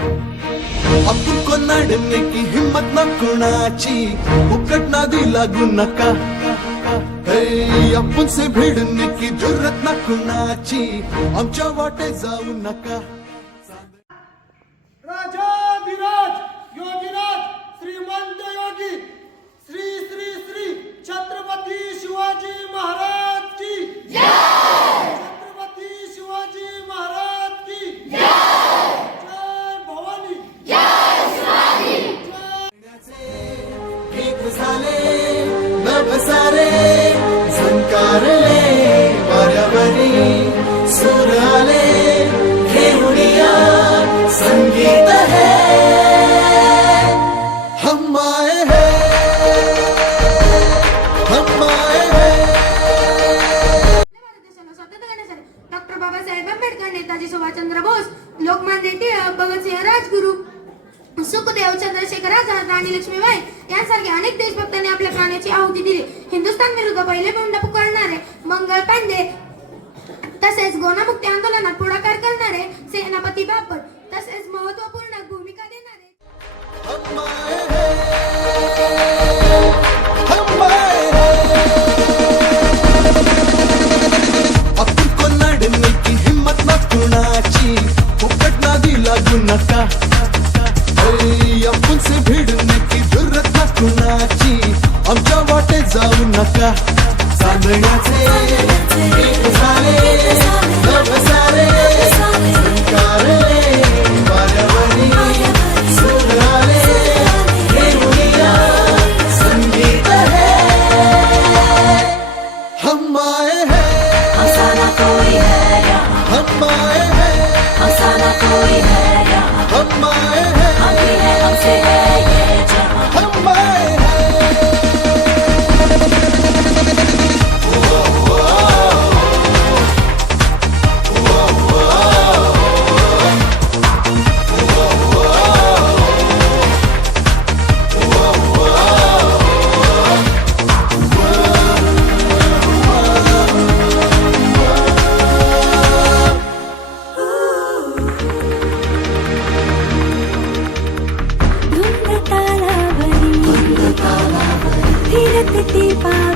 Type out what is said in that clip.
आपण कोणाडने की हिम्मत ना कुणाची उकट नादी लागू नका हे, आपण से भिडणे की जुरत ना कुणाची आमच्या वाटे जाऊ नका राजाधिराज योगीराज श्रीमंत योगी श्री श्री श्री छत्रपती शिवाजी महाराज की छत्रपती शिवाजी महाराज की जय भवानी एक झाले राजगुरू सुखदेव चंद्रशेखर आझाद राणी लक्ष्मीबाई यांसारख्या अनेक देशभक्तांनी आपल्या प्राण्याची आहुती दिली. हिंदुस्थान विरुद्ध पहिले बंड पुकारणारे मंगल पांडे तसेच गोनामुक्ती आंदोलनात नका भिडणे की जुरत कुणाची आमच्या वाटे जाऊ नका. चांदण्याचे goodbye.